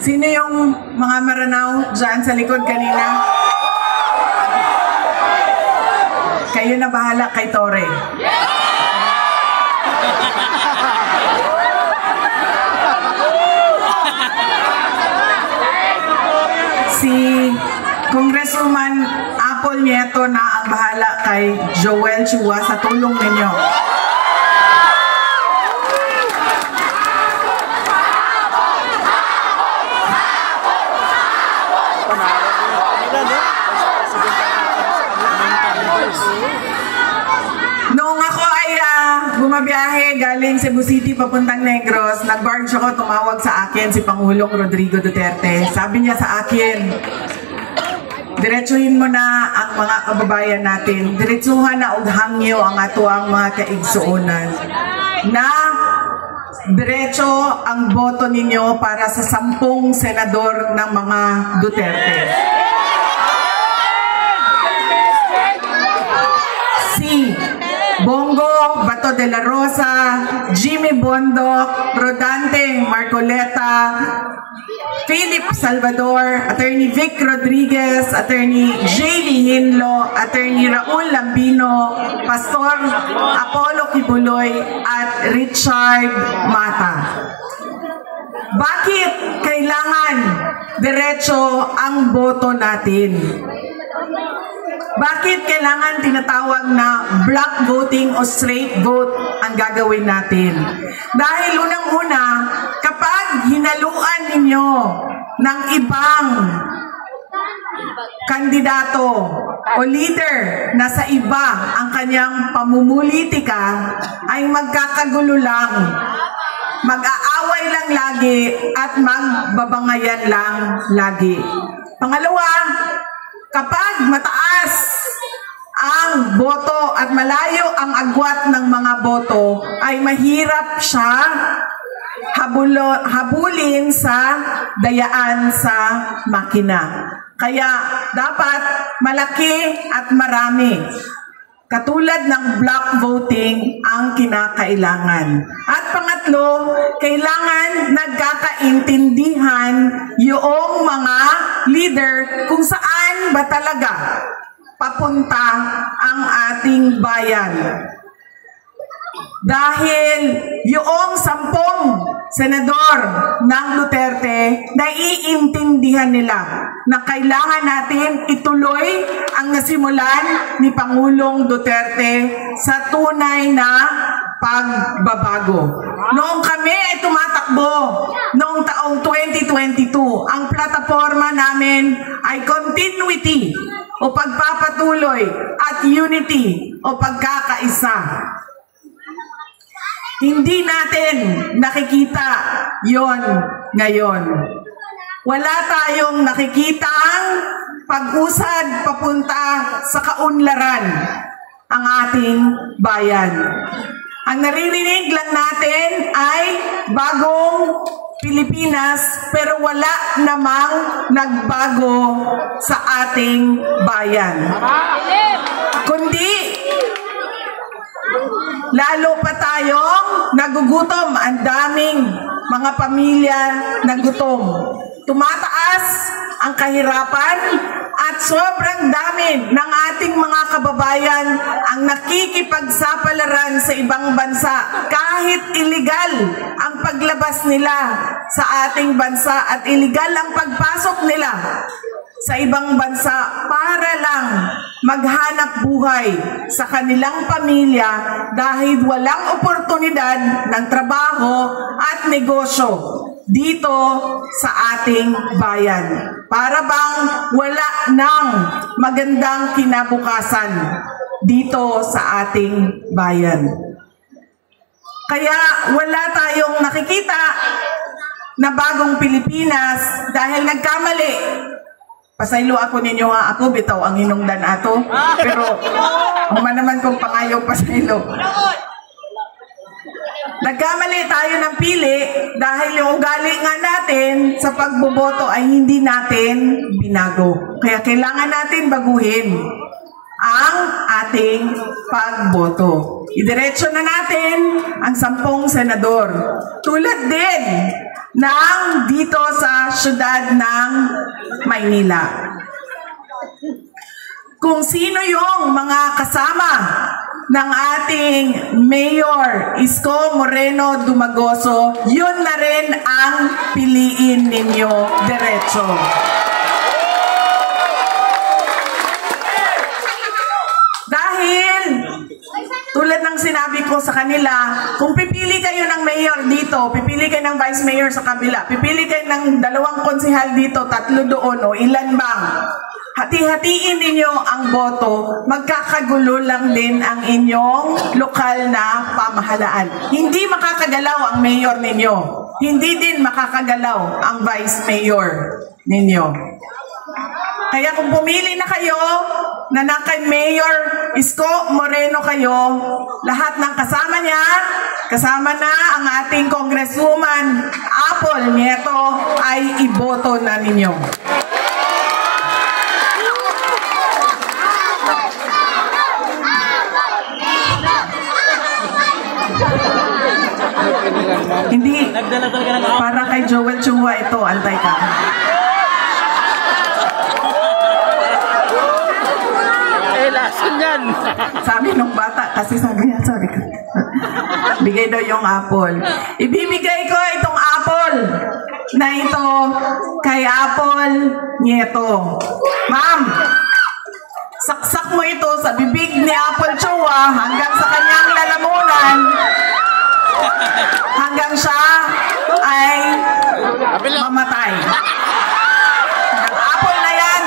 Sino yung mga Maranao dyan sa likod kanina? Kayo na bahala kay Tore. Si Congresswoman Apple Nieto na ang bahala kay Joel Chua sa tulong ninyo. Noong ako ay bumabiyahe galing Cebu City papuntang Negros, nag-barge ako, tumawag sa akin si Pangulong Rodrigo Duterte. Sabi niya sa akin, diretsuhin mo na ang mga kababayan natin. Diretsuhan na og hangyo ang ato ang mga kaigsuonan. Na diretso ang boto ninyo para sa 10 senador ng mga Duterte. Si Bongo Bato de la Rosa, Jimmy Bondoc, Rodante Marcoleta, Philip Salvador, Attorney Vic Rodriguez, Attorney J.D. Hinlo, Attorney Raul Lambino, Pastor Apollo Kibuloy, at Richard Mata. Bakit kailangan diretso ang boto natin? Bakit kailangan tinatawag na block voting o straight vote ang gagawin natin? Dahil unang-una, kapag hinaluan ninyo ng ibang kandidato o leader na sa iba ang kanyang pamumulitika, ay magkakagulo lang, mag-aaway lang lagi at magbabangayan lang lagi. Pangalawa, kapag mataas ang boto at malayo ang agwat ng mga boto, ay mahirap siya habulin sa dayaan sa makina. Kaya dapat malaki at marami. Katulad ng block voting ang kinakailangan. At pangatlo, kailangan nagkakaintindihan yung mga leader kung saan ba talaga papunta ang ating bayan. Dahil yung 10 senador ng Duterte, naiintindihan nila na kailangan natin ituloy ang nasimulan ni Pangulong Duterte sa tunay na pagbabago. Noong kami ay tumatakbo, noong taong 2022, ang plataforma namin ay continuity o pagpapatuloy at unity o pagkakaisa. Hindi natin nakikita yon ngayon. Wala tayong nakikitang pag-usad papunta sa kaunlaran ang ating bayan. Ang naririnig lang natin ay bagong Pilipinas, pero wala namang nagbago sa ating bayan. Kundi lalo pa tayong nagugutom. Ang daming mga pamilya nagutom. Tumataas ang kahirapan at sobrang dami ng ating mga kababayan ang nakikipagsapalaran sa ibang bansa kahit illegal ang paglabas nila sa ating bansa at illegal ang pagpasok nila sa ibang bansa para lang maghanap buhay sa kanilang pamilya dahil walang oportunidad ng trabaho at negosyo dito sa ating bayan. Para bang wala nang magandang kinabukasan dito sa ating bayan. Kaya wala tayong nakikita na bagong Pilipinas dahil nagkamali. Pasaylo ako ninyo nga ako, bitaw ang hinungdan ato. Pero, human naman kong pangayaw pasaylo. Nagkamali tayo ng pili dahil yung ugali nga natin sa pagboboto ay hindi natin binago. Kaya kailangan natin baguhin ang ating pagboto. Idiretso na natin ang 10 senador. Tulad din dito sa syudad ng Maynila. Kung sino yung mga kasama ng ating Mayor Isko Moreno Dumagoso, yun na rin ang piliin ninyo diretso. Dahil, tulad ng sinabi ko sa kanila, kung pipili kayo ng mayor dito, pipili kayo ng vice mayor sa kabila, pipili kayo ng 2 konsehal dito, 3 doon, o ilan bang, hati-hatiin ninyo ang boto, magkakagulo lang din ang inyong lokal na pamahalaan. Hindi makakagalaw ang mayor ninyo. Hindi din makakagalaw ang vice mayor ninyo. Kaya kung pumili na kayo na kay Mayor Isko Moreno kayo, lahat ng kasama niya, kasama na ang ating Congresswoman Apple Nieto, ay iboto na ninyo. Hindi, para kay Joel Chua ito, antay ka. Lason yan. Sabi nung bata, kasi sabi niya, sorry. Bigay daw yung apple. Ibibigay ko itong apple na ito kay Apple Nieto. Ma'am, saksak mo ito sa bibig ni Apple Chua hanggang sa kanyang lalamunan, hanggang siya ay mamatay. Ang apple na yan,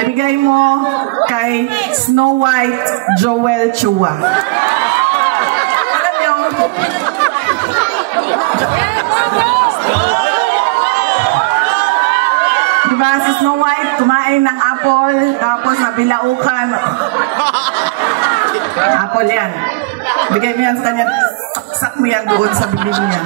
ibigay mo kay Snow White Joel Chua. Alam niyo, diba si Snow White kumain ng apple, tapos nabilaukan. Apple yan. Bigay mo yan sa kanya, saksak mo yan doon sa bibig niya.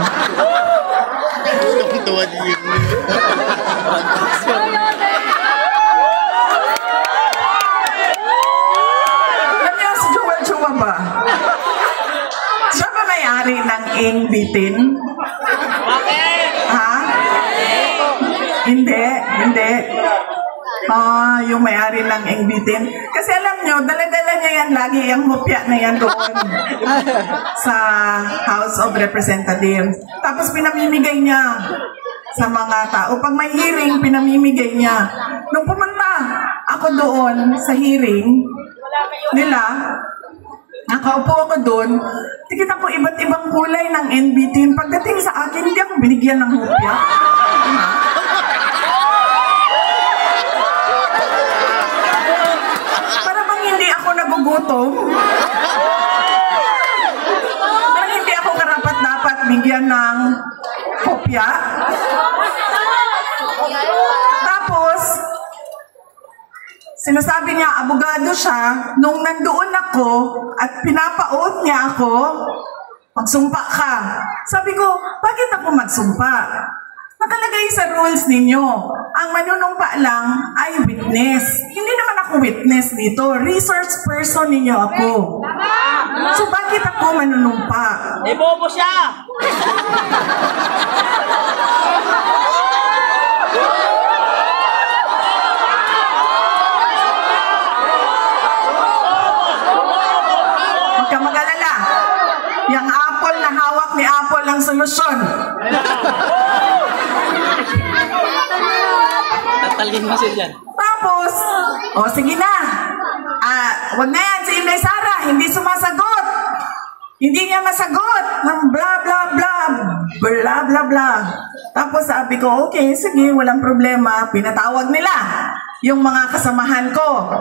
Siya ba may-ari ng Ing Bitin? Ha? Hindi. Yung may-ari ng Ing Bitin. Kasi alam nyo, dala-dala niya yan lagi, yung mupya na yan doon sa House of Representatives. Tapos pinamimigay niya sa mga tao. Pag may hearing, pinamimigay niya. Nung pumunta ako doon sa hearing nila, nakaupo ako doon, tikita ko iba't ibang kulay ng NBT. Pagdating sa akin, hindi ako binigyan ng hupya. Para bang hindi ako nagugutom? Parang hindi ako karapat-dapat bigyan ng hupya? Tapos, sinasabi niya, abogado siya, nung nandoon ako at pinapaot niya ako, magsumpa ka. Sabi ko, bakit ako magsumpa? Nakalagay sa rules ninyo, ang manunumpa lang ay witness. Hindi naman ako witness dito, resource person ninyo ako. So bakit ako manunumpa? Bobo siya! Mag-alala, yung apple na hawak ni Apple ang solusyon. Tatalin mo siya dyan. Tapos, sige na. Wag na yan, si Inday Sara, hindi sumasagot. Hindi niya masagot ng bla bla bla, bla bla bla. Tapos sabi ko, okay, sige, walang problema. Pinatawag nila yung mga kasamahan ko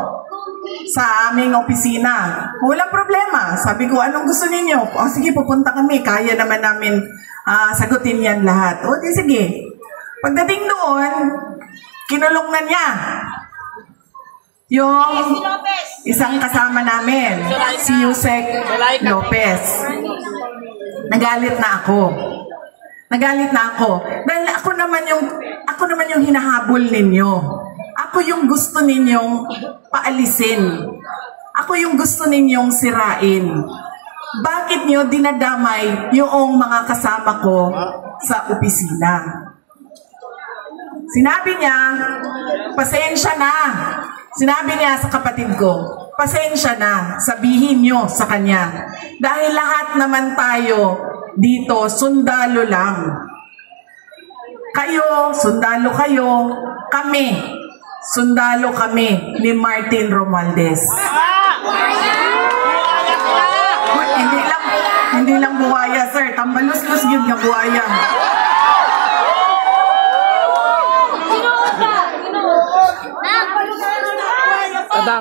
sa aming opisina. Walang problema. Sabi ko, anong gusto ninyo? Sige, pupunta kami. Kaya naman namin sagutin yan lahat. Di sige. Pagdating doon, kinulong na niya yung isang kasama namin, si Yusek Lopez. Nagalit na ako. Dahil ako naman yung hinahabol ninyo. Ako yung gusto ninyong paalisin. Ako yung gusto ninyong sirain. bakit nyo dinadamay yung mga kasama ko sa opisina? Sinabi niya, pasensya na. Sinabi niya sa kapatid ko, pasensya na, sabihin nyo sa kanya. Dahil lahat naman tayo dito, sundalo lang. Kayo, sundalo kayo, kami, sundalo kami ni Martin Romualdez. Hindi lang buhaya, sir. Tambalus-lus yun nga buhaya.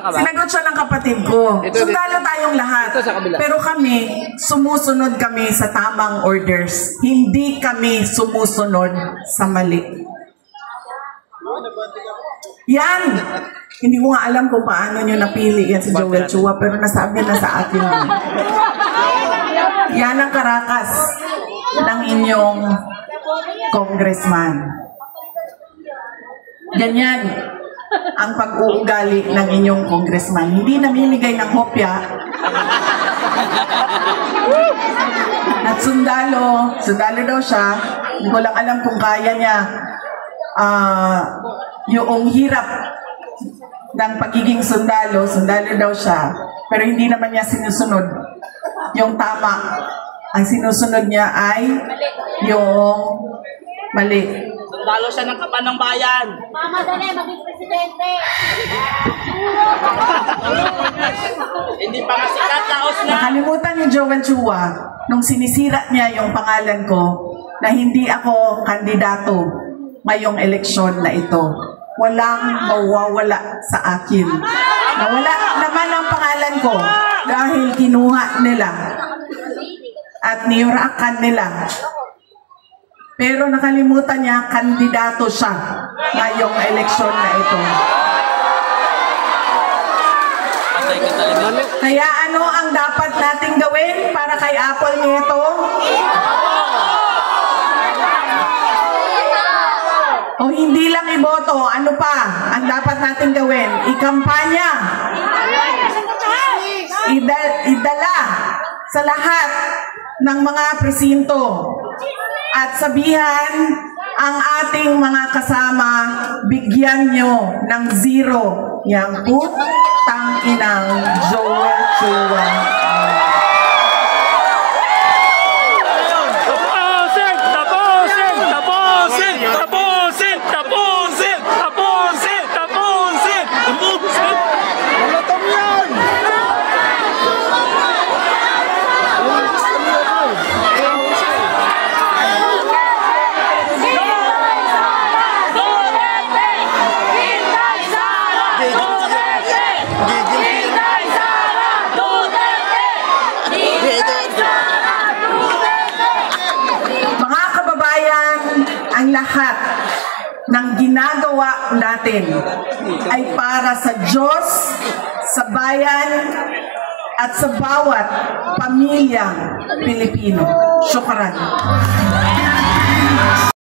Sinagot siya ng kapatid ko. Sundalo tayong lahat. Pero kami, sumusunod kami sa tamang orders. Hindi kami sumusunod sa mali. Yan! Hindi ko nga alam kung paano nyo napili yan si Joel Chua, pero nasabi na sa akin. Yan ang karakas ng inyong congressman. Ganyan ang pag-uugali ng inyong congressman. Hindi namimigay ng hopya. At sundalo daw siya. Hindi ko lang alam kung kaya niya yung hirap ng pagiging sundalo daw siya. Pero hindi naman niya sinusunod yung tama. Ang sinusunod niya ay yung mali. Sundalo siya ng kapan ng bayan. Mama, dali, maging presidente. Hindi pa masikat, taos na. Nakalimutan ni Joel Chua nung sinisira niya yung pangalan ko na hindi ako kandidato ngayong eleksyon na ito. Walang mawawala sa akin. Nawala naman ang pangalan ko dahil kinuha nila at niyurakan nila. Pero nakalimutan niya, kandidato siya ngayong eleksyon na ito. Kaya ano ang dapat nating gawin para kay Apple nito? O hindi lang iboto, ano pa ang dapat nating gawin? Ikampanya. Idala sa lahat ng mga presinto. At sabihan ang ating mga kasama, bigyan nyo ng 0 yang putang inang Joel Chua. Lahat ng ginagawa natin ay para sa Diyos, sa bayan, at sa bawat pamilyang Pilipino. Syukran.